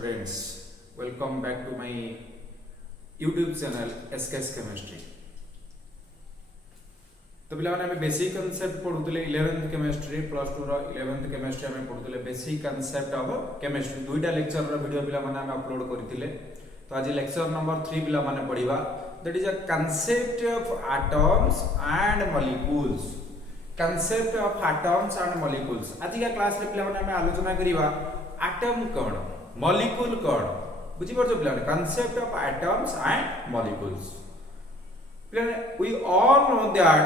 students, welcome back to my YouTube channel SKS Chemistry. तो पिलाने हमें बेसिक कांसेप्ट पढुतले 11th केमिस्ट्री प्लस 2 रो 11th केमिस्ट्री हमें पढुतले बेसिक कांसेप्ट ऑफ केमिस्ट्री दुईटा लेक्चर रो वीडियो पिला माने हमें अपलोड करथिले तो आज लेक्चर नंबर 3 पिला माने पढिबा that is a concept of atoms and molecules concept of atoms and molecules आज का क्लास रे पिला माने हमें आलोचना करिबा एटम कोन मॉलिक्यूल कोन बुझी परछो पिला concept of atoms and molecules we all know that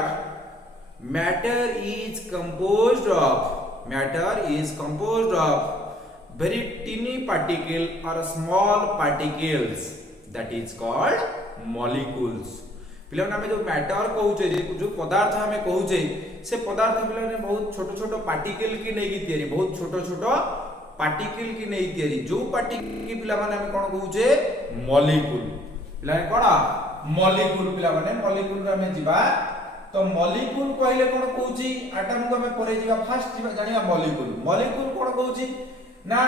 matter is composed of very tiny particle or small particles that is called molecules पिला हमें जो मैटर कहूचे जो पदार्थ हमें कहूचे से पदार्थ पिला बहुत छोट छोट पार्टिकल की नहीं तयारी बहुत छोट छोट पार्टिकल की नहीं तयारी जो पार्टिकल की पिला माने हमें कोन कहूचे मॉलिक्यूल पिला कोन मॉलिक्यूल पिला माने मॉलिक्यूल रे हमें जीवा तो मॉलिक्यूल कहले कोन कहूची एटम को हमें परे जीवा फर्स्ट जीवा जानिया मॉलिक्यूल कोन कहूची ना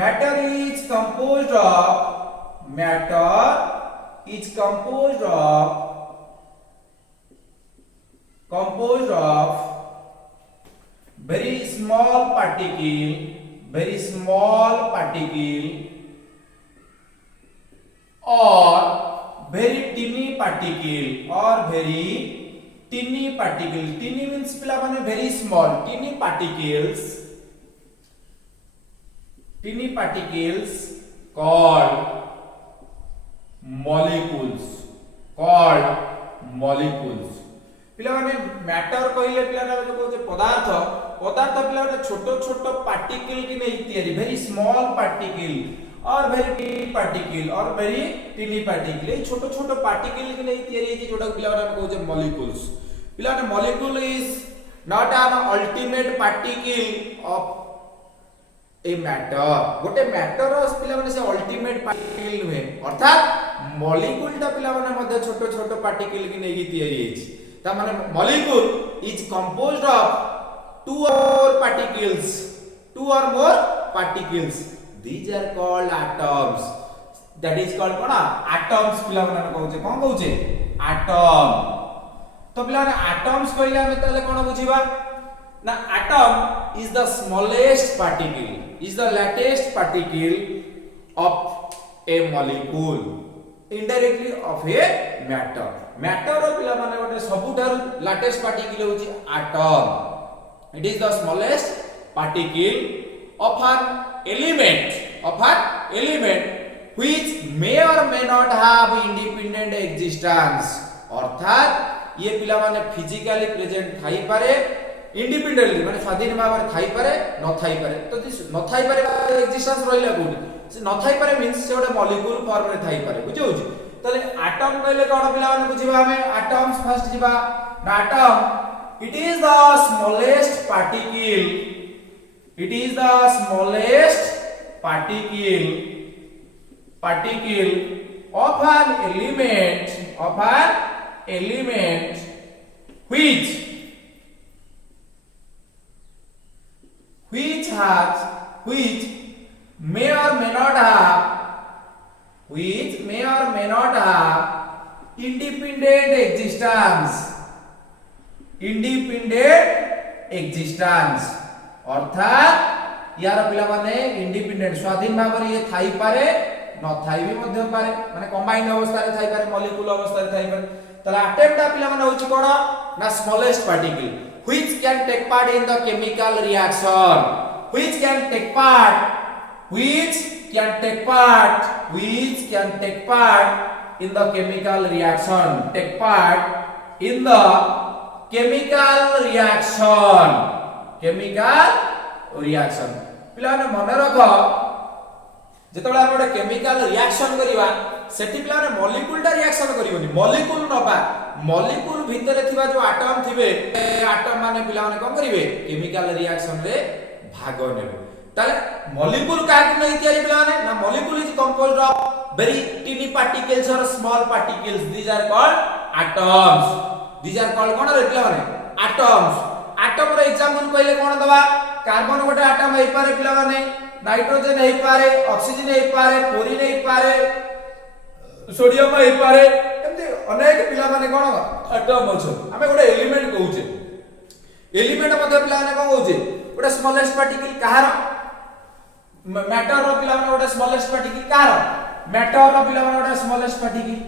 matter is composed of very small particle or very tiny particle tiny means पिला माने very small tiny particles called molecules पिला माने मैटर कहले पिला ना जो कहते पदार्थ पिला माने छोट छोट पार्टिकल की नहीं तयारी very small particle और very tiny particle ये छोट छोट पार्टिकल की नहीं तयारी है जोटा पिला माने कहू जे मॉलिक्यूल्स पिला माने molecule is not an ultimate particle of a matter गोटे मैटर पिला माने से अल्टीमेट पार्टिकल हुए अर्थात मॉलिक्यूल ता पिला माने मध्ये छोट छोट पार्टिकल की नहीं तयारी है ता माने molecule is composed of two or more particles these are called atoms that is called कोना atoms पिला माने कहउचे कोन कहउचे एटम तो पिला माने atoms कहले हमें तले कोन बुझिबा ना atom is the smallest particle is the latest particle of a molecule indirectly of a matter पिला माने गोटे सबुठार latest particle होची atom it is the smallest particle of an element which may or may not have independent existence अर्थात ये पिला माने physically present Thai पारे independently माने स्वाधीन भाव में थाई पारे न थाई पारे तो न थाई पारे एक्जिस्टेंस रहिला कोठी से न थाई पारे मींस से ओडे मॉलिक्यूल फॉर्म में थाई पारे बुझो तले एटम कहले कोन पिला माने बुझिबा हमें एटम्स फर्स्ट जिबा ना atom it is the smallest particle of an element which may or may not have independent existence अर्थात यार पिला माने इंडिपेंडेंट स्वाधीन भाव रे ये थाई पारे न थाई भी मध्य पारे माने कंबाइंड अवस्था रे थाई पारे मॉलिक्यूल अवस्था रे थाई पारे तला एटम ता पिला माने होची कोन ना smallest particle which can take part in the chemical reaction which can take part in the chemical reaction पिला ने मन रख जेतबे हम ओडे केमिकल रिएक्शन करिवा सेठी पिला ने मॉलिक्यूल ता रिएक्शन करिवनी मॉलिक्यूल नबा मॉलिक्यूल भीतर थिबा जो एटम थिबे एटम माने पिला माने कोन करिवे केमिकल रिएक्शन रे भाग नेबे ताले मॉलिक्यूल काहे नहीं तयारी पिला ने ना molecule is composed of very tiny particles or small particles these are called atoms कोन रे पिला माने एटम्स एटम रो एग्जांपल कहले कोन दबा कार्बन गोटे एटम होई पारे पिला माने नाइट्रोजन हे पारे ऑक्सीजन हे पारे फ्लोरीन हे पारे सोडियम हे पारे एमती अनेक पिला माने कोन एटम अछि हमें गोटे एलिमेंट कहूचे एलिमेंट मध्ये पिला माने कोन कहूचे गोटे स्मॉलेस्ट पार्टिकल कहार मैटर रो पिला माने गोटे स्मॉलेस्ट पार्टिकल कहार मैटर रो पिला माने गोटे स्मॉलेस्ट पार्टिकल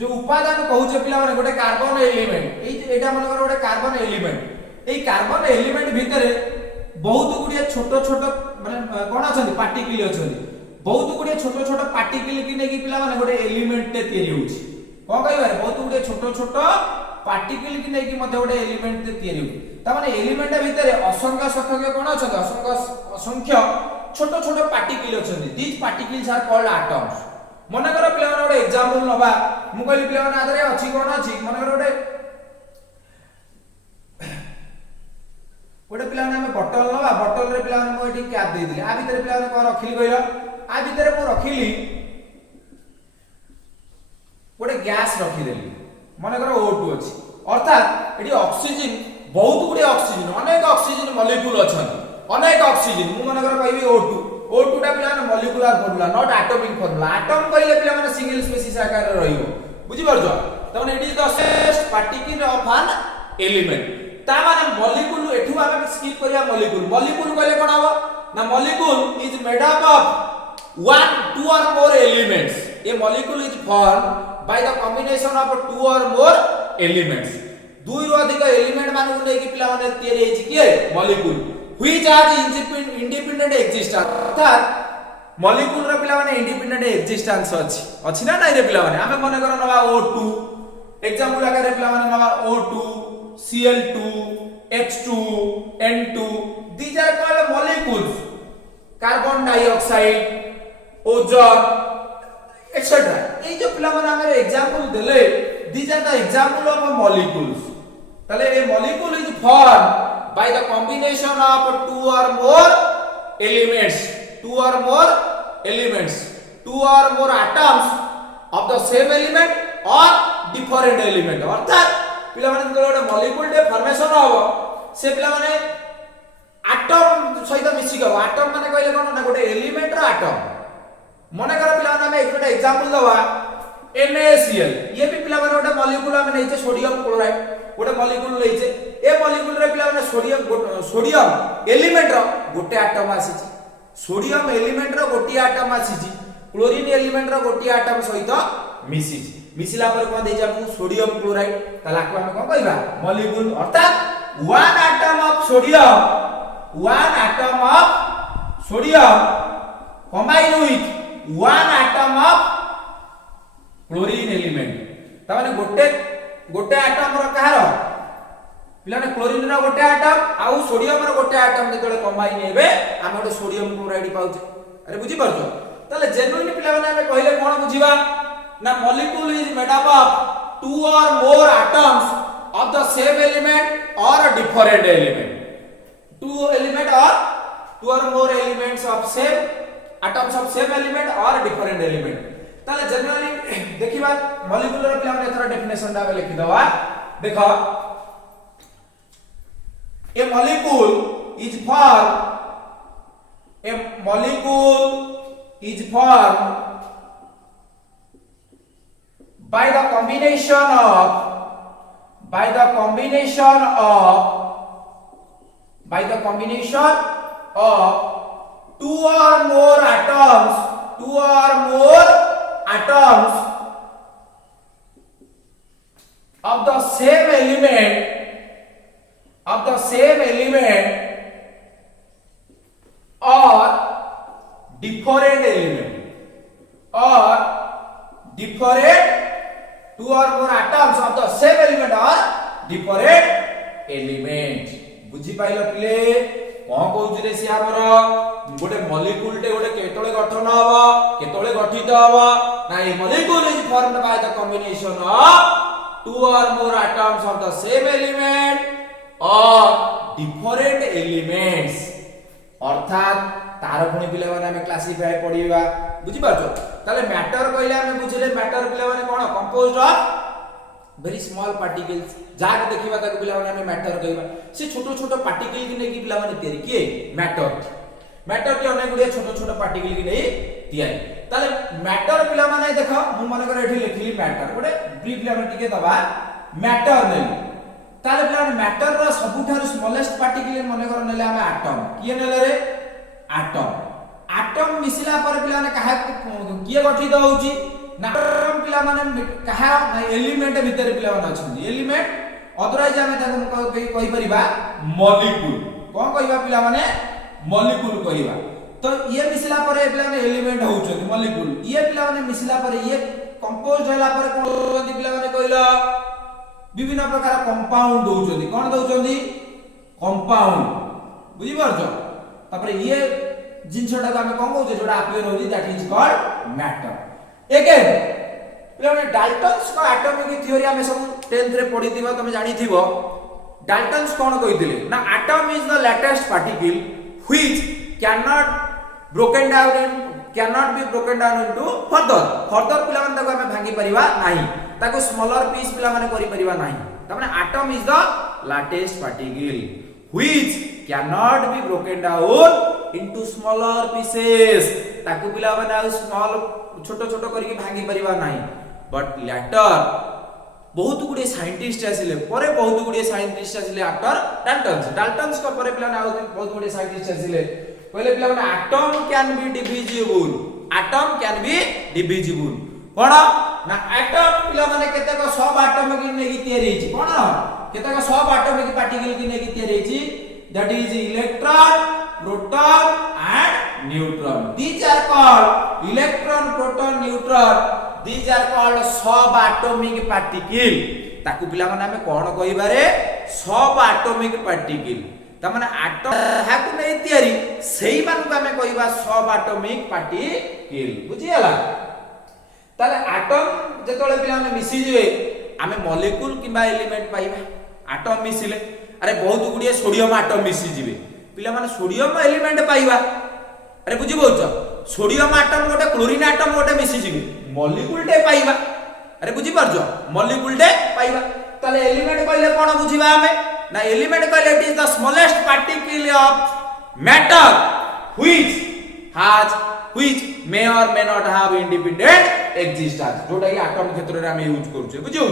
जो उपादान कहूचे पिला माने गोटे कार्बन एलिमेंट एटा मन गोटे कार्बन एलिमेंट एई कार्बन एलिमेंट भितरे बहुत गुडिया छोट छोट माने कोन अछंती पार्टिकल अछंती बहुत गुडिया छोट छोट पार्टिकल कि नेकी पिला माने गोटे एलिमेंट ते तयारी होउची कोन कहबा बहुत गुडिया छोट छोट पार्टिकल कि नेकी मध्ये गोटे एलिमेंट ते तयारी होउची ता माने एलिमेंट भितरे असंख्य संख्यक कोन अछंती असंख्य छोट छोट पार्टिकल अछंती these particles are called atoms मन कर पिला माने गोटे एग्जांपल नबा मु कहली पिला माने आदरे अछि कोन अछि मन कर गोटे पिला माने हम बोतल नबा बोतल रे पिला माने मो एठी कैप दे दिले आ भितर पिला माने कोन रखिली कहलो आ भितर मो रखिली गोटे गैस रखी देली मन कर O2 अछि अर्थात एठी ऑक्सीजन बहुत गुडे ऑक्सीजन अनेक ऑक्सीजन मॉलिक्यूल अछन अनेक ऑक्सीजन मु मन कर कहबी O2 टा पिला माने molecular formula not atomic formula atom कहले पिला माने सिंगल स्पेसिस आकार रे रहिबो बुझि परछो त माने it is the smallest particle of an element ता माने मॉलिक्यूल एठु आमे स्किप करिया मॉलिक्यूल कहले कोन हबो ना molecule is made up of 1 2 or more elements a molecule is formed by the combination of 2 or more elements दुई रो अधिक एलिमेंट मानु नै कि पिला माने तयारी हेछि कि molecule which are independent existence अर्थात मॉलिक्यूल रो पिला माने इंडिपेंडेंट एक्जिस्टेंस अछि ना नै रे पिला माने आमे मने कर नबा O2 एग्जांपल आकार रे पिला माने नबा O2 Cl2 H2 N2 these are called molecules carbon dioxide ozone etcetera ए जो पिला माने हमरे एग्जांपल देले these are the example of molecules तले ए molecule is formed by the combination of two or more elements two or more atoms of the same element or different element अर्थात पिला माने गोटे मॉलिक्यूल डे फॉर्मेशन हो से पिला माने atom सहित मिसी गयो एटम माने कहले कोन ना गोटे एलिमेंट रो एटम मने कर पिला माने हम एक एग्जांपल दवा NaCl ये भी पिला माने गोटे मॉलिक्यूल हम नैचे सोडियम क्लोराइड गोटे मॉलिक्यूल नैचे ए मॉलिक्यूल रे पिला माने सोडियम एलिमेंट रो गोटे एटम आसीची सोडियम एलिमेंट रो गोटे एटम आसीची क्लोरीन एलिमेंट रो गोटे एटम सहित मिसीची मिसिला पर कोन देजा हम सोडियम क्लोराइड तला को हम कोन कहबा मॉलिक्यूल अर्थात one atom of sodium combined with one atom of chlorine element ता माने गोटे एटम रो कहारो पिला ने क्लोरीन रो गोटे एटम आउ सोडियम रो गोटे एटम जेतले कंबाइन हेबे हम गोटे सोडियम क्लोराइड पाउचे अरे बुझी परछो तले जेनुइनली पिला माने हम कहले कोन बुझीबा ना molecule is made up of two or more atoms of the same element or a different element two or more elements of same atoms of same element or a different element ताले generally देखिबा molecule रो पिला माने एथरा definition दा लिखि दवा देखो a molecule is formed by the combination of two or more atoms of the same element or different two or more atoms of the same element or different element बुझी pilo पिले कोन कहउछ रे से हमरो गोटे मॉलिक्यूल टे गोटे केतोले गठन हबो केतोले गठित हबो ना a molecule is formed by the combination of two or more atoms of the same element or different elements अर्थात तार पुणी पिले माने हम क्लासिफाई पढिबा बुझी पाछो ताले मैटर कहले हम बुझिले मैटर पिले माने कोन composed of very small particles जाक देखिबा ताको पिला माने हम मैटर कहबा से छोटो छोटो पार्टिकल कि नेकी पिला माने तयारी किए मैटर मैटर की अनेक गुड़िया छोट छोट पार्टिकल की नहीं तैयारी ताले मैटर पिला माने देखो मु मन करे एठी लिखली मैटर गोटे ब्रीफ लेवल टिके दबा मैटर ने ताले पिला मैटर रो सबुठार स्मॉलेस्ट पार्टिकल मन कर नेले हम एटम किए नेले रे एटम एटम मिसिला पर पिला ने कहा किए गठित होउची ना एटम पिला माने कहा ना एलिमेंट भीतर पिला माने अछंदी एलिमेंट अदरवाइज हम ताको कहि परिबा मॉलिक्यूल कोन कहिबा पिला माने मॉलिक्यूल कहिबा तो ये मिसिला पर पिला माने एलिमेंट होउछन मॉलिक्यूल ये पिला माने मिसिला पर ये कंपोज्ड होला पर कोन होउछन पिला माने कहिला विभिन्न प्रकार कंपाउंड होउछन कोन दोउछन कंपाउंड बुझि परछो तापर ये जिनसटा को हम कोन कहउछे जोडा अपियर होउची that is called matter again पिला माने डाल्टन्स को एटॉमिक थ्योरी हम सब 10th रे पढी दिबा तमे जानि थिबो डाल्टन्स कोन कहिथिले ना atom is the latest particle which cannot be broken down into further पिला माने ताको हम भांगी परिबा नाही ताको स्मॉलर पीस पिला माने करि परिबा नाही त माने atom is the latest particle which cannot be broken down into smaller pieces ताको पिला माने स्मॉल छोटो छोटो करके भांगी परिबा नाही बट लेटर बहुत गुडे साइंटिस्ट आसिले परे बहुत गुडे साइंटिस्ट आसिले आफ्टर डाल्टन्स को परे पिला ना बहुत गुडे साइंटिस्ट आसिले पहले पिला माने एटम कैन बी डिविजिबल कोन ना एटम पिला माने केते को सब एटम की नेकी तयारी छि कोन केते को सब एटम की पार्टिकल की नेकी तयारी छि that is electron proton and neutron these are called electron proton neutron these are called subatomic particle ताकू पिला माने हमें कोन कहिबा रे सब एटॉमिक पार्टिकल त माने एटम हाकू नै तयारी सेही मान को हमें कहिबा सब एटॉमिक पार्टिकल बुझी हला ताले एटम जेतोले पिला माने मिसी जिवे हमें मॉलिक्यूल किबा एलिमेंट पाइबा एटम मिसिले अरे बहुत गुडिया सोडियम एटम मिसी जिवे पिला माने सोडियम एलिमेंट पाइबा अरे बुझी बोलछ सोडियम एटम गोटे क्लोरीन एटम गोटे मिसी जिवे मॉलिक्यूल टे पाइबा अरे बुझी परछ मॉलिक्यूल टे पाइबा ताले एलिमेंट कहले कोन बुझिबा हमें ना एलिमेंट कहले it is the smallest particle of matter which may or may not have independent existence जोटा कि एटम क्षेत्र रे हम यूज करू छे बुझियो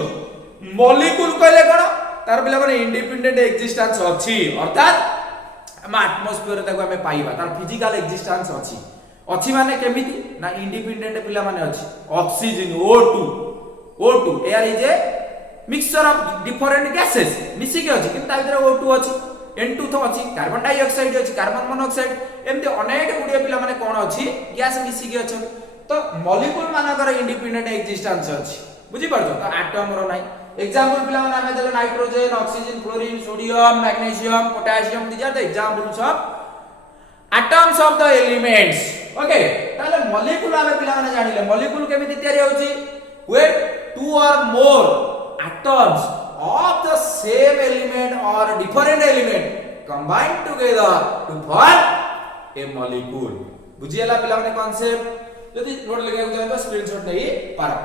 मॉलिक्यूल कहले कोन तार पिला माने इंडिपेंडेंट एक्जिस्टेंस अछि अर्थात हम एटमॉस्फियर ताको हमें पाइबा तार फिजिकल एक्जिस्टेंस अछि माने केमिति ना इंडिपेंडेंट पिला माने अछि oxygen O2 air is a mixture of different gases मिसी के अछि किंतु ता भीतर O2 अछि N2 तो अछि कार्बन डाइऑक्साइड अछि कार्बन मोनोऑक्साइड एमते अनेक गुडिया पिला माने कोन अछि गैस मिसी के अछि तो मॉलिक्यूल मानकर इंडिपेंडेंट एक्जिस्टेंस अछि बुझी परछो तो एटम रो नाही एग्जांपल पिला माने हमें देले nitrogen oxygen chlorine sodium magnesium potassium these are the examples of atoms of the elements okay ताले मॉलिक्यूल हमें पिला माने जानिले मॉलिक्यूल केमिति तयारी होछि when two or more atoms of the same element or different element combine together to form a molecule बुझियला पिला माने concept यदि नोट लगे जाय तो स्क्रीनशॉट नै पारा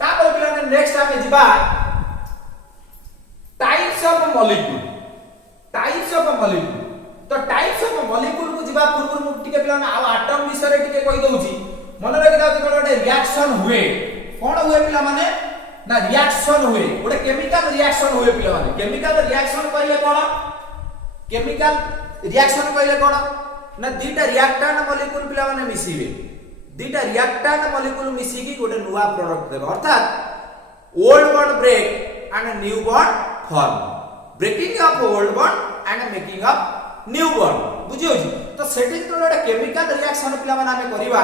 तापर पिला ने नेक्स्ट आमे जिबा टाइप्स ऑफ मॉलिक्यूल तो टाइप्स ऑफ मॉलिक्यूल को जिबा पूर्व मु टिके पिला ना आ एटम विषय रे टिके कहि दउची मन रखि दाउ जे गोटे रिएक्शन हुए कोन हुए पिला माने ना रिएक्शन हुए गोटे केमिकल रिएक्शन हुए पिला माने केमिकल रिएक्शन कहले कोन केमिकल रिएक्शन कहले कोन ना दीटा रिएक्टेंट मॉलिक्यूल पिला माने मिसिबे दीटा रिएक्टेंट मॉलिक्यूल मिसी की गोटे नुवा प्रोडक्ट देबे अर्थात old bond break and new bond form breaking of old bond and making of new bond बुझियो जी तो सेठी तो एटा केमिकल रिएक्शन पिला माने हमें करिबा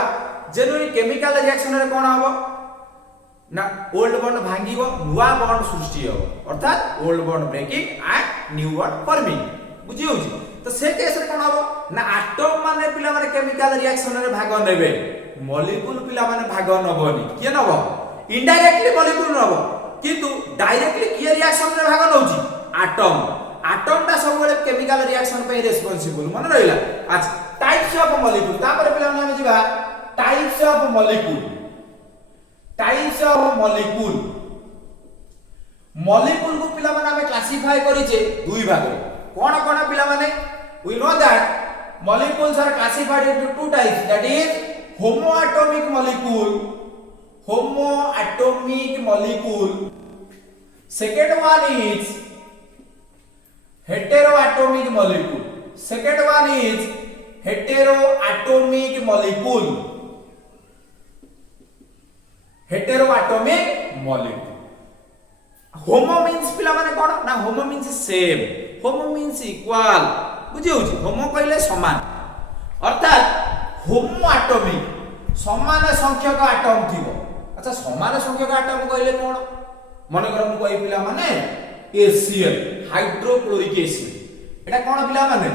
जेनुइन केमिकल रिएक्शन रे कोन हबो ना ओल्ड बॉन्ड भांगीबो नुवा बॉन्ड सृष्टि हो अर्थात old bond breaking and new bond forming बुझियो जी तो से केस रे कोन हबो ना एटम माने पिला माने केमिकल रिएक्शन रे भाग नेबे मॉलिक्यूल पिला माने भाग नबोनी के नबो इनडायरेक्टली मॉलिक्यूल नबो किंतु डायरेक्टली के रिएक्शन रे भाग नउची एटम ता सब बेले केमिकल रिएक्शन पे रिस्पांसिबल मन रहिला अच्छा टाइप्स ऑफ मॉलिक्यूल तापर पिला माने हम जिबा टाइप्स ऑफ मॉलिक्यूल को पिला माने हमें क्लासिफाई करिचे दुई भाग रे कोन कोन पिला माने we know that molecules are classified into two types, that is homoatomic molecule. Second one is heteroatomic molecule. Homo means पिला माने कोन ना homo means same, homo means equal, बुझी होची होमो कहले समान अर्थात होमो एटॉमिक समान संख्यक एटम थिबो। अच्छा समान संख्यक एटम कहले कोन मने कर मु कहि पिला माने HCl हाइड्रोक्लोरिक एसिड एटा कोन पिला माने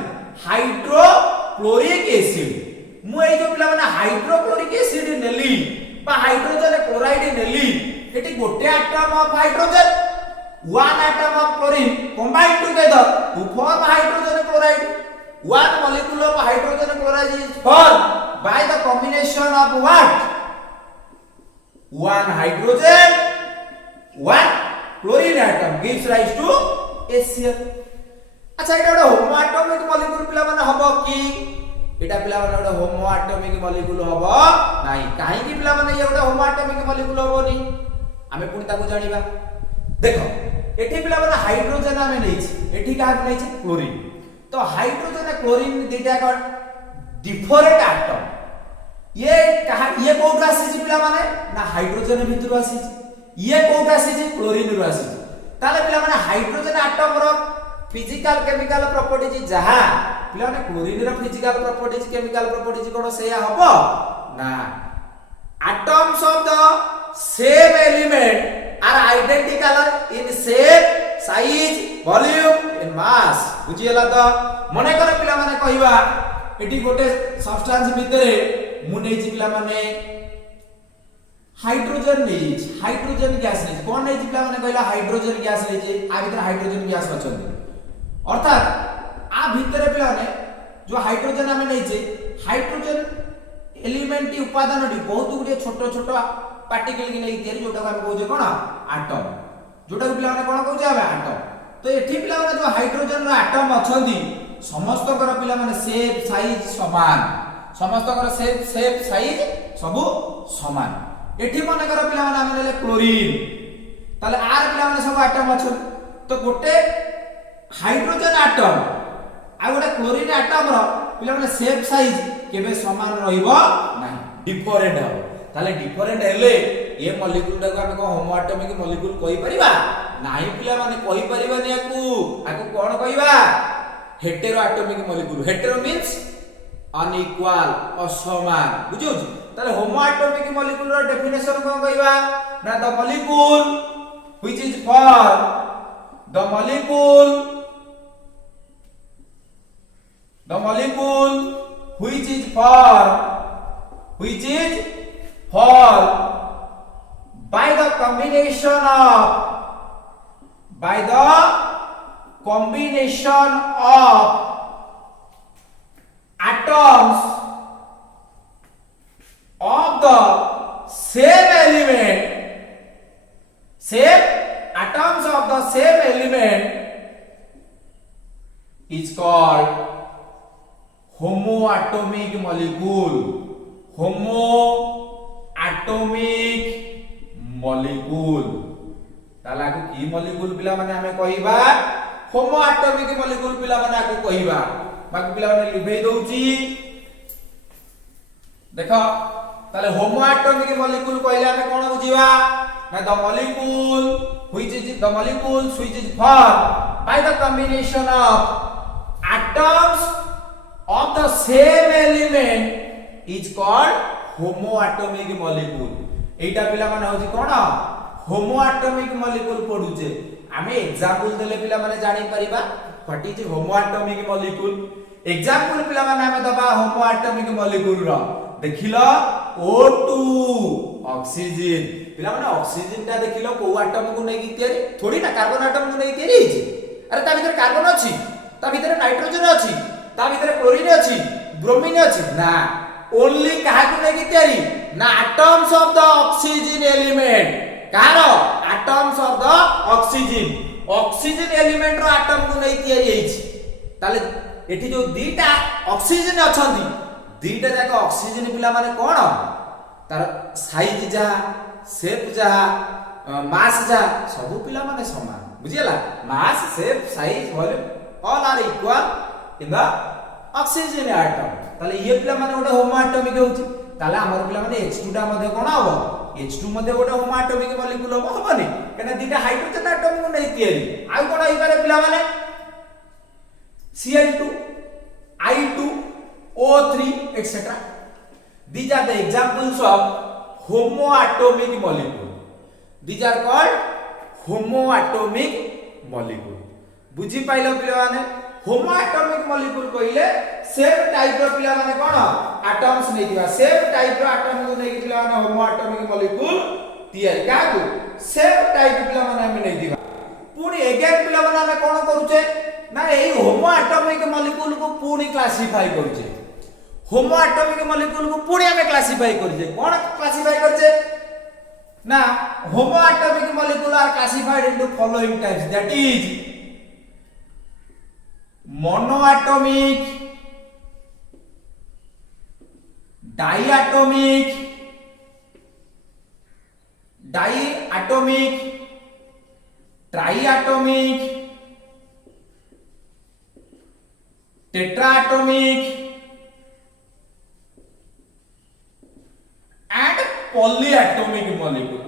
हाइड्रोक्लोरिक एसिड मु एई जो पिला माने हाइड्रोक्लोरिक एसिड नेली बा हाइड्रोजन क्लोराइड नेली एटी गोटे atom of hydrogen one atom of chlorine combined together to form hydrogen chloride. One molecule of hydrogen chloride is formed by the combination of what? One hydrogen, one chlorine atom gives rise to HCl. अच्छा एटा होमो atomic molecule पिला माने हबो कि एटा पिला माने homo atomic molecule हबो नाही काहे कि पिला माने एटा होमो एटॉमिक मॉलिक्यूल हबोनी आमे पुनी ताको जानिबा। देखो एठी पिला माने हाइड्रोजन आमे नैछि एठी का नैछि क्लोरीन तो हाइड्रोजन और क्लोरीन दुटा का डिफरेंट एटम ये कहा ये कोठा आसी पिला माने ना हाइड्रोजन भितर आसी ये कोठा आसी क्लोरीन रु आसी ताले पिला माने हाइड्रोजन एटम रो फिजिकल केमिकल प्रॉपर्टीज जहा पिला माने क्लोरीन रो फिजिकल प्रॉपर्टीज केमिकल प्रॉपर्टीज कोन सेया हबो ना atoms of the same element are identical in shape, size, volume and mass. बुझियला तो मने कर पिला माने कहिबा एटी गोटे सब्सटेंस भितरे मु नै पिला माने हाइड्रोजन गैस नै कोन नै पिला माने कहला हाइड्रोजन गैस नै आ भितर हाइड्रोजन गैस अछन अर्थात आ भितरे पिला माने जो हाइड्रोजन आमे नै हाइड्रोजन एलिमेंट उपादान बहुत गुडे छोट छोट पार्टिकल की नहीं तयारी जोटा हम कहू कोन एटम जोटा पिला माने कोन कहू जाबे एटम तो एठी पिला माने जो हाइड्रोजन रा एटम अछंदी समस्त कर पिला माने शेप साइज समान समस्त कर शेप साइज सब समान एठी माने कर पिला माने हम लेले क्लोरीन ताले आर पिला माने सब एटम अछन तो गोटे हाइड्रोजन एटम आ गोटे क्लोरीन एटम रो पिला माने शेप साइज केबे समान रहिबो नाही डिफरेंट हो ताले डिफरेंट हेले ये मॉलिक्यूल को हम को होमो एटॉमिक मॉलिक्यूल कहि परिबा नाही पिला माने कहि परिबानी आकु कोन कहिबा hetero atomic molecule hetero means unequal असमान बुझियो ताले होमो एटॉमिक मॉलिक्यूल रो डेफिनेशन कोन कहिबा ना the molecule which is for the molecule which is by the combination of atoms of the same element is called homoatomic molecule. ताला को की मॉलिक्यूल पिला माने हमें कहिबा होमो एटॉमिक मॉलिक्यूल पिला माने आको कहिबा बाकी पिला माने लिभेई दउची देखो ताले होमो एटॉमिक मॉलिक्यूल कहले हमें कोन बुझिबा ना the molecule which is formed by the combination of atoms of the same element is called homoatomic molecule. एटा पिला माने होची कोन होमोएटॉमिक मॉलिक्यूल पढुचे आमे एग्जांपल देले पिला माने जानि परिबा व्हाट इज होमोएटॉमिक मॉलिक्यूल एग्जांपल पिला माने हमें दबा होमोएटॉमिक मॉलिक्यूल रो देखिलो O2 ऑक्सीजन पिला माने ऑक्सीजन ता देखिलो को एटम को नै तयारी थोड़ी ना कार्बन एटम को नै तयारी हिची अरे ता भीतर कार्बन अछि ता भीतर नाइट्रोजन अछि ता भीतर क्लोरीन अछि ब्रोमीन अछि ना ओनली कहा को नै तयारी ना atoms of the oxygen element कारो atoms of the oxygen element रो एटम को नै तयारी हिची ताले एठी जो दीटा ऑक्सीजन अछंती दीटा जाक ऑक्सीजन पिला माने कोन तार साइज जा शेप जा मास जा सब पिला माने समान बुझियला mass shape size volume all are equal in the oxygen atom ताले ये पिला माने गोटे होमो एटॉमिक होउची ताले हमर पिला माने H2 टा मध्ये कोन हबो H2 मध्ये गोटे होमो एटॉमिक मॉलिक्यूल हबो हबनी कने दीटा हाइड्रोजन एटम को नै तयारी आ कोन होई पारे पिला माने Cl2 I2 O3 etc. These are the examples of homoatomic molecule. These are called homoatomic molecule. बुझी पाइलो पिला माने homoatomic molecule कहिले सेम टाइप रो पिला माने कोन एटम्स नै दिबा सेम टाइप रो एटम को नै पिला माने homoatomic molecule तयारी काकू सेम टाइप पिला माने हम नै दिबा पुनी अगेन पिला माने हम कोन करूचे ना एही होमोएटॉमिक मॉलिक्यूल को पूरी क्लासिफाई करछे होमोएटॉमिक मॉलिक्यूल को पूरी हमें क्लासिफाई करछे कोन क्लासिफाई करछे ना homoatomic molecule are classified into following types that is monoatomic diatomic triatomic tetraatomic and polyatomic molecule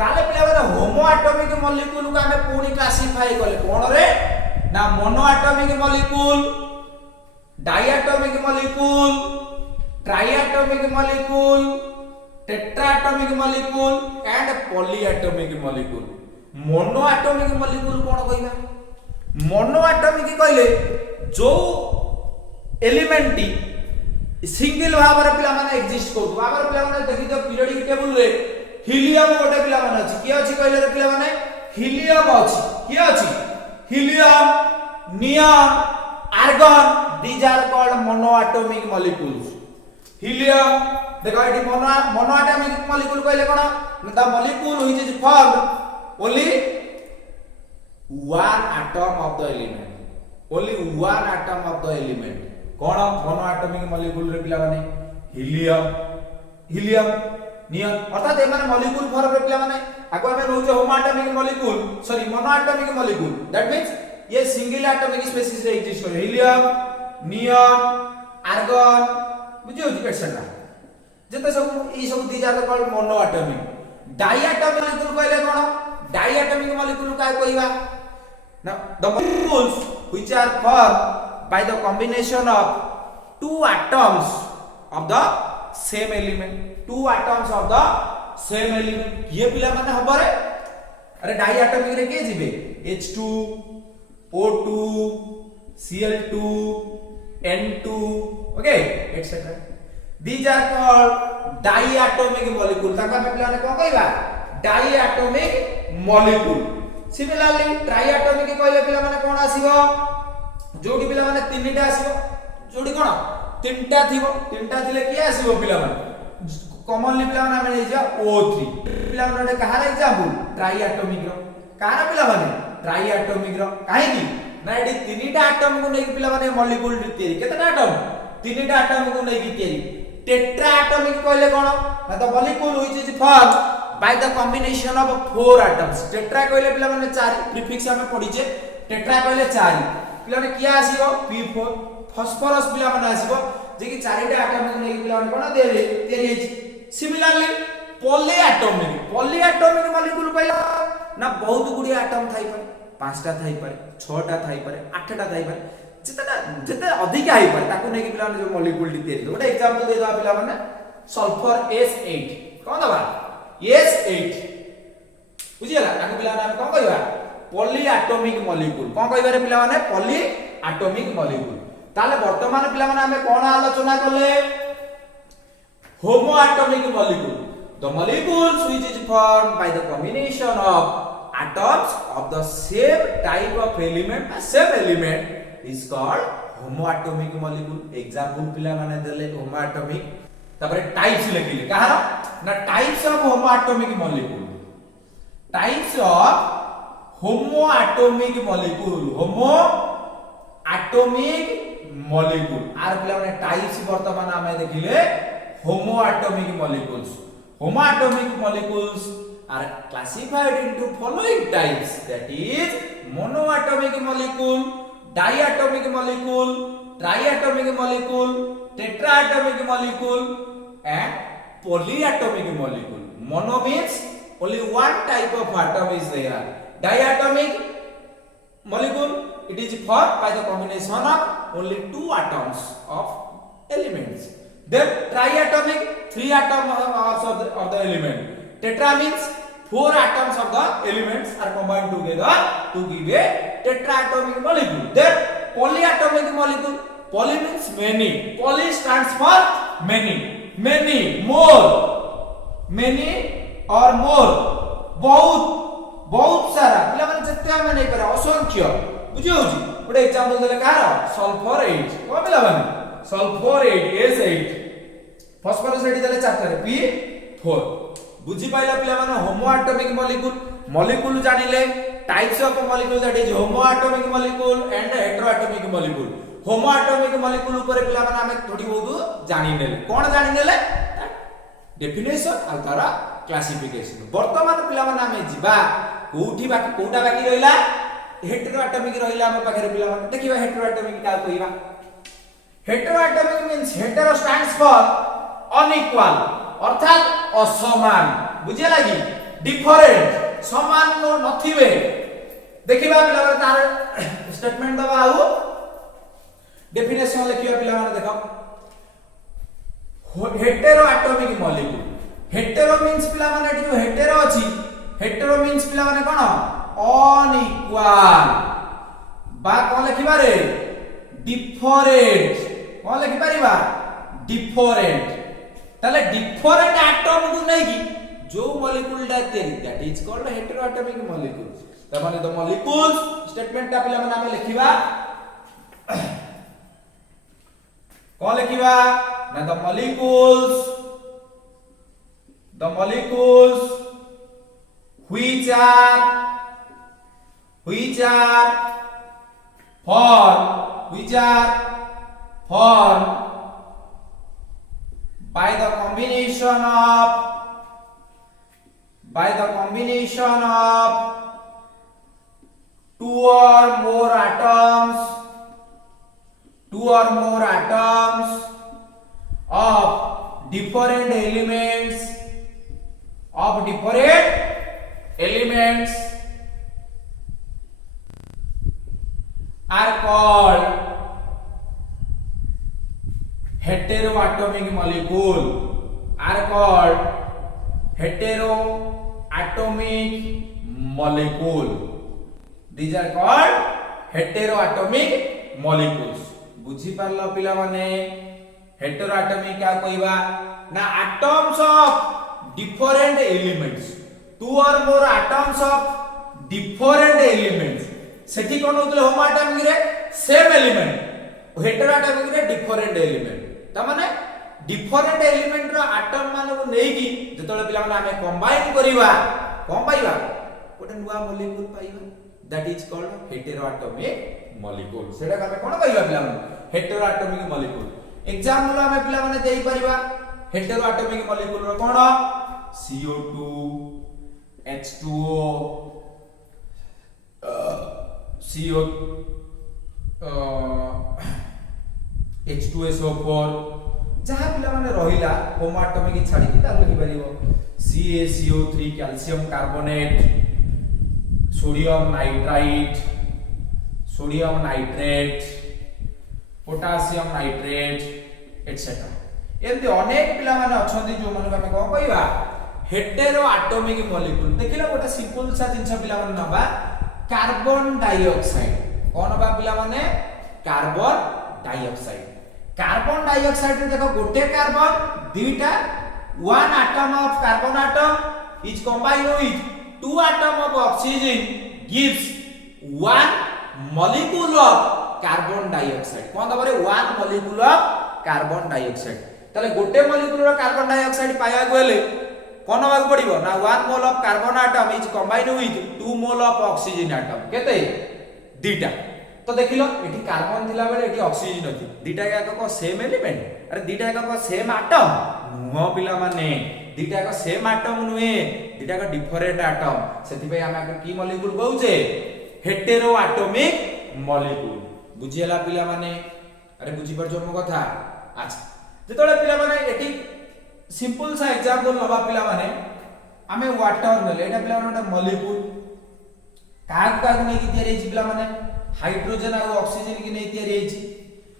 ताले पिला माने होमोएटॉमिक मॉलिक्यूल को हमें पूरी क्लासिफाई करले कोन रे ना monoatomic molecule diatomic molecule triatomic molecule tetraatomic molecule and polyatomic molecule monoatomic molecule कोन कहिबा मोनोएटॉमिक कहले जो एलिमेंट सिंगल भाव रे पिला माने एग्जिस्ट करतो भाव रे पिला माने देखि तो पीरियोडिक टेबल रे हीलियम गोटे पिला माने अछि के अछि कहले रे पिला माने हीलियम अछि के अछि helium neon argon these are called monoatomic molecules helium देखो एटी मोनोएटॉमिक मॉलिक्यूल कहले कोन the molecule which is formed only one atom of the element only one atom of the element कोन मोनोएटॉमिक मॉलिक्यूल रे पिला माने हीलियम नियन अर्थात ए माने मॉलिक्यूल फॉर्म रे पिला माने आको हमें रहउचे homoatomic molecule sorry monoatomic molecule that means ये सिंगल एटॉमिक स्पेसिस रे एग्जिस्ट करे हीलियम नियन आर्गन बुझियो जी एक्सेट्रा जते सब ई सब these are called monoatomic diatomic molecule कहले कोन डाइएटॉमिक मॉलिक्यूल का कहबा ना the molecules which are formed by the combination of two atoms of the same element two atoms of the same element ये पिला माने हबरे अरे डाइएटॉमिक रे के जिबे H2 O2 Cl2 N2 okay etc these are called diatomic molecule ताका में पिला ने कोन कहबा diatomic molecule similarly triatomic कहले पिला माने कोन आसीबो जोडी पिला माने तीनटा आसीबो जोडी कोन तीनटा थिबो तीनटा थिले के आसीबो पिला माने कॉमनली पिला माने हम लेजा O3 पिला माने कहार एग्जांपल ट्राइएटॉमिक रो कहार पिला माने ट्राइएटॉमिक रो काहे की ना एडी तीनटा एटम को नै पिला माने मॉलिक्यूल तयारी केतटा एटम तीनटा एटम को नै तयारी टेट्राएटॉमिक कहले कोन ना the molecule which is formed by the combination of four atoms tetra कहले पिला माने 4 प्रीफिक्स हमें पढिचे टेट्रा कहले 4 पिला ने किया आसीबो P4 फास्फोरस पिला माने आसीबो जे कि चारिटा एटम को नै पिला माने कोन तयारी हेछि सिमिलरली पॉलीएटॉमिक मॉलिक्यूल कहला ना बहुत गुडी एटम थाई पारे पांचटा थाई पारे छटा थाई पारे आठटा थाई पारे जते अधिक आइ पारे ताको नै कि पिला माने जो मॉलिक्यूल तयारी गोटे एग्जांपल दे दवा पिला माने सल्फर S8 कोन दबा S8 बुझियला ताको पिला नाम कोन कहबा पॉलीएटॉमिक मॉलिक्यूल कोन कहबा रे पिला माने पॉलीएटॉमिक मॉलिक्यूल ताले वर्तमान पिला माने हमें कोन आलोचना करले homoatomic molecule the molecules which is formed by the combination of atoms of the same type of element same element is called homoatomic molecule example पिला माने देले homoatomic तापर टाइप्स लिखिले कहार ना types of homoatomic molecule types of homo atomic molecule homo atomic molecule are पिला माने types वर्तमान आमे देखिले homo atomic molecules are classified into following types, that is monoatomic molecule, diatomic molecule, triatomic molecule, tetraatomic molecule and polyatomic molecule. Mono means only one type of atom is there. Diatomic molecule, it is formed by the combination of only two atoms of elements. Then triatomic, three atoms of the element. Tetra means four atoms of the elements are combined together to give a tetraatomic molecule. Then polyatomic molecule. Poly means many. Poly stands for many. Many, more. Many or more. बहुत सारा पिला माने जत्ते हम नहीं करे असंख्य बुझियो छी गोटे एग्जांपल देले कार सल्फर 8 को पिला माने सल्फर 8 S8 फॉस्फोरस रेडी देले 4 रे P4 बुझी पाइला पिला माने होमो एटॉमिक मॉलिक्यूल जानिले types of molecule that is homo atomic molecule and hetero atomic molecule homo atomic molecule ऊपर पिला माने हमें थोड़ी बहुत जानि नेले कोन जानि नेले डेफिनेशन आ तारा क्लासिफिकेशन वर्तमान पिला माने हमें जिबा कोठी बाकी कोटा बाकी रहिला हेटेरो एटॉमिक रहिला हम पाखरे पिला माने देखिबा हेटेरो एटॉमिक का कहिबा hetero atomic means hetero stands for unequal अर्थात असमान बुझे लगी डिफरेंट समान नथिबे देखिबा पिला माने तार स्टेटमेंट दबा आउ डेफिनेशन लिखिबा पिला माने देखो hetero atomic molecule hetero means पिला माने जो हेटेरो अछि हेटेरो मींस पिला माने कोन अनइक्वल बा कोन लिखिबा रे डिफरेंट कोन लिखि परिबा डिफरेंट ताले डिफरेंट एटम को नहीं की जो molecule that is called heteroatomic molecules त माने द मॉलिक्यूल्स स्टेटमेंट का पिला माने हम लिखिबा कोन लिखिबा ना the molecules which are formed by the combination of two or more atoms of different elements are called heteroatomic molecule these are called heteroatomic molecules बुझी पारलो पिला माने हेटेरोएटॉमिक क्या कहबा ना atoms of different elements two or more atoms of different elements सेठी कोन होतले homo atomic रे सेम एलिमेंट हेटेरोएटॉमिक रे डिफरेंट एलिमेंट त माने डिफरेंट एलिमेंट रो एटम माने को नै की जतले पिला माने हमें कंबाइन करिवा कोन पाइबा गोटे नुवा मॉलिक्यूल पाइबा that is called heteroatomic molecule सेटा हमें कोन कहबा पिला माने हेटेरोएटॉमिक मॉलिक्यूल एग्जांपल हमें पिला माने देई परिबा हेटेरोएटॉमिक मॉलिक्यूल रो कोन CO2 H2O CO H2SO4 जहां पिला माने रहिला होमो एटॉमिक छाडी कि ता लिखि परिबो CaCO3 calcium carbonate sodium nitrate potassium nitrate etcetera एमती अनेक पिला माने अछंती जो मन हमें कोन कहबा हेटेरोएटॉमिक मॉलिक्यूल देखिला गोटे सिंपल सा जिंस पिला माने नबा कार्बन डाइऑक्साइड कोन बा पिला माने कार्बन डाइऑक्साइड रे देखो गोटे कार्बन दुईटा one atom of carbon atom is combined with two atom of oxygen gives one molecule of carbon dioxide cone दबरे one molecule of carbon dioxide ताले गोटे molecule of carbon dioxide पाया गेले कोन होबाक पड़िबो ना 1 mole of carbon atom is combined with 2 mole of oxygen atom केते दीटा तो देखिलो एठी carbon थिला बेले एठी ऑक्सीजन अछि दीटा का को सेम एलिमेंट अरे दीटा का को सेम एटम नुह पिला माने दीटा का सेम एटम नुहे दीटा का डिफरेंट एटम सेति पे हम की मॉलिक्यूल कहउचे हेटेरो एटॉमिक मॉलिक्यूल बुझियला पिला माने अरे बुझी परजो मो कथा अच्छा जेतोले पिला माने एठी सिंपल सा एग्जांपल नबा पिला माने हमें वाटर नले एटा पिला माने मॉलिक्यूल का नै कि तयारी छि पिला माने हाइड्रोजन आ ऑक्सीजन की नै तयारी छि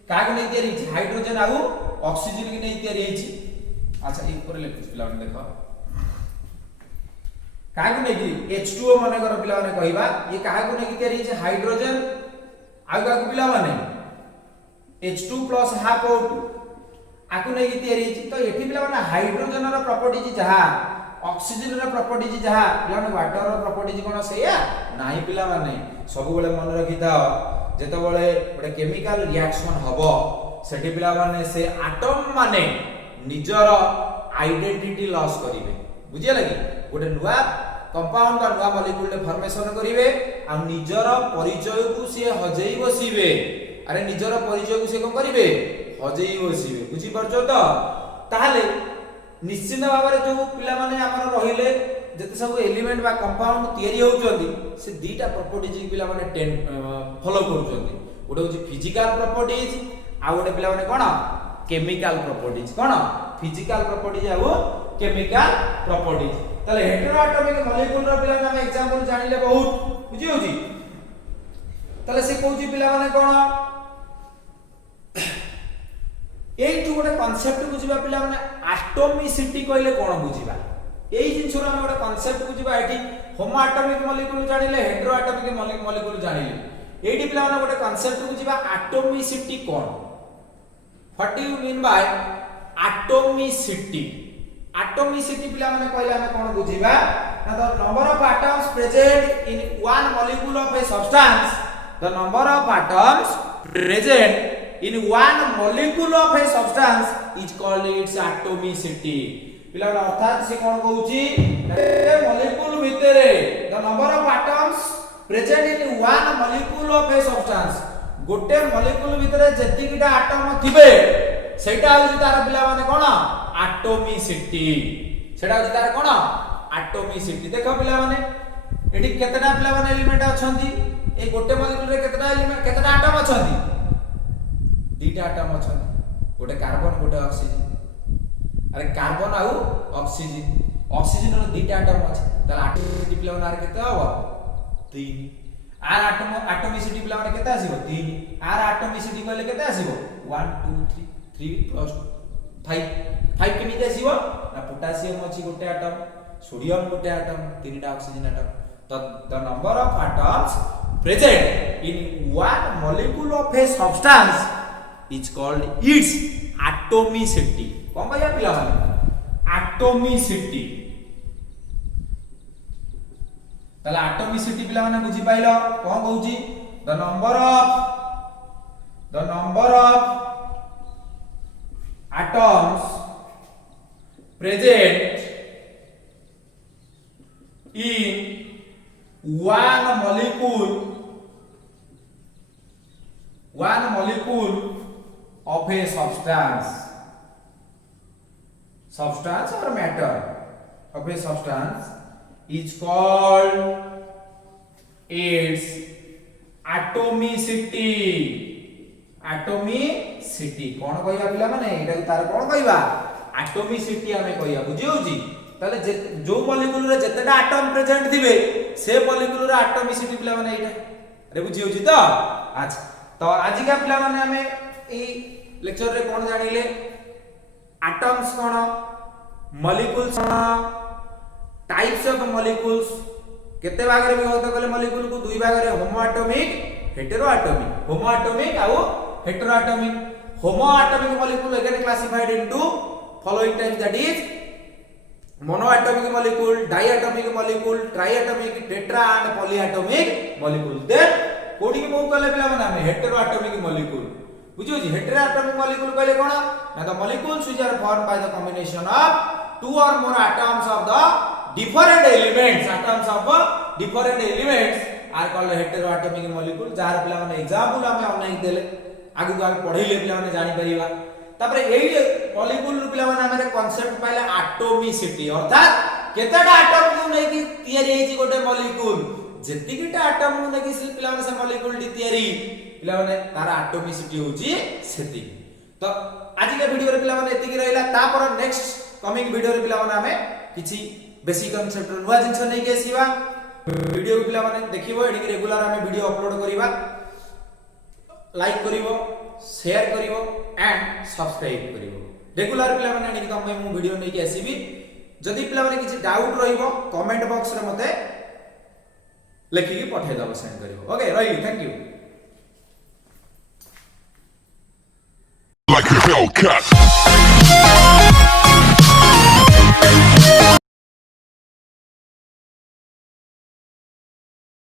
का नै तयारी छि हाइड्रोजन आ ऑक्सीजन की नै तयारी छि अच्छा ई ऊपर लिख पिला माने देखो का नै कि H2O माने कर पिला माने कहिबा ये का नै कि तयारी छि हाइड्रोजन आ का पिला माने H2 प्लस हाफ O2 आकु नै कि तयारी छि तो एठी पिला माने हाइड्रोजन रो प्रॉपर्टी छि जहा ऑक्सीजन रो प्रॉपर्टी छि जहा पिला माने वाटर रो प्रॉपर्टी छि कोन सेया नाही पिला माने सब बेले मन रखि थाओ जेतो बेले गोटे केमिकल रिएक्शन हबो सेठी पिला माने से एटम माने निजर आइडेंटिटी लॉस करिवे बुझिया लगी गोटे नुवा कंपाउंड का नुवा मॉलिक्यूल ले फॉर्मेशन करिवे आ निजर परिचय को से हजेई बसिवे अरे निजर परिचय को से कोन करिवे हजेई बसिवे बुझी परछो तो ताहाले निश्चित भाबरे जो पिला माने हमर रहिले जते सब एलिमेंट बा कंपाउंड तयारी होउचंदी से दीटा प्रॉपर्टीज पिला माने फॉलो करूचंदी गोटे होची फिजिकल प्रॉपर्टीज आ गोटे पिला माने कोन केमिकल प्रॉपर्टीज कोन फिजिकल प्रॉपर्टीज आ केमिकल प्रॉपर्टीज तले हेटेरोएटॉमिक मॉलिक्यूल रो पिला नाम एग्जांपल जानिले बहुत बुझी होची तले से कहूची पिला माने कोन एई जो गोटे कांसेप्ट बुझिबा पिला माने एटॉमिसिटी कहले कोन बुझिबा एई जिंसरा हम गोटे कांसेप्ट बुझिबा एठी होमो एटॉमिक मॉलिक्यूल जानिले हेटेरो एटॉमिक मॉलिक्यूल जानिले एठी पिला माने गोटे कांसेप्ट बुझिबा एटॉमिसिटी कोन what do you mean by atomicity atomicity पिला माने कहले हम कोन बुझिबा ना the number of atoms present in one molecule of a substance the number of atoms present in one molecule of a substance is called its atomicity पिला अर्थात से कोन कहूची ए मॉलिक्यूल भितरे the number of atoms present in one molecule of a substance गोटे molecule भितरे जतिकिटा atom थिबे सेटा होची तार पिला माने कोन एटॉमिसिटी सेटा होची तार कोन एटॉमिसिटी देखो पिला माने एठी केतेटा पिला माने एलिमेंट अछंती ए गोटे मॉलिक्यूल रे केतेटा एलिमेंट केतेटा एटम अछंती दीटा एटम अछंती गोटे कार्बन गोटे ऑक्सीजन अरे कार्बन आउ ऑक्सीजन रो दीटा एटम अछि ताला एटॉमिसिटी पिला माने केते हबो 3 आर एटॉमिसिटी पिला माने केते आसीबो 3 आर एटॉमिसिटी कहले केते आसीबो 1 2 3 3 प्लस 5 केमिते आसीबो ना पोटेशियम अछि गोटे एटम सोडियम गोटे एटम तीनटा ऑक्सीजन एटम तो the number of atoms present in one molecule of a substance is called its atomicity कोन भैया पिला माने एटॉमिसिटी तला एटॉमिसिटी पिला माने बुझी पाइलो कोन कहूची the number of atoms present in one molecule of a substance or matter of a substance is called its atomicity कोन कहया पिला माने एटा तार कोन कहबा एटॉमिसिटी हमें कहया बुझी होची ताले जो मॉलिक्यूल रे जतेटा एटम प्रेजेंट थिबे से मॉलिक्यूल रे एटॉमिसिटी पिला माने एटा अरे बुझी होची तो अच्छा तो आज का पिला माने हमें ई लेक्चर रे कोन जानिले एटम्स कोन मॉलिक्यूल्स कोन टाइप्स ऑफ मॉलिक्यूल्स केते भाग रे विभक्त कले मॉलिक्यूल को दुई भाग रे होमो एटॉमिक हेटेरो एटॉमिक आउ hetero atomic homo atomic molecule again classified into following types that is monoatomic molecule diatomic molecule triatomic tetra and polyatomic molecule then कोडी के मो कहले पिला माने हमें हेटेरोएटॉमिक मॉलिक्यूल बुझियो जी हेटेरोएटॉमिक मॉलिक्यूल कहले कोन ना the molecules which are formed by the combination of two or more atoms of the different elements are called heteroatomic molecule jar पिला माने एग्जांपल हमें अनेक देले आगु को पढिले पिला माने जानि परिबा तापरे एई मॉलिक्यूल पिला माने हमरे कांसेप्ट पाइले एटॉमिसिटी अर्थात केतेटा एटम को नै कि तयारी हेछि गोटे मॉलिक्यूल जेतिकिटा एटम को नै कि पिला माने से मॉलिक्यूल टी तयारी पिला माने तार एटॉमिसिटी होछि सेति तो आज के वीडियो रे पिला माने एतिकी रहिला तापर नेक्स्ट कमिंग वीडियो रे पिला माने हमें किछि बेसिक कांसेप्ट नुवा जिंस नै के आसीबा वीडियो को पिला माने देखिबो एडी रेगुलर हमें वीडियो अपलोड करिबा लाइक करिवो शेयर करिवो एंड सब्सक्राइब करिवो रेगुलर पिला माने एडी हम मु वीडियो नै के आसीबी जदि पिला माने किछि डाउट रहिबो कमेंट बॉक्स रे मते लिखि के पठै दबो सेंड करिवो ओके रही thank you like a Hellcat.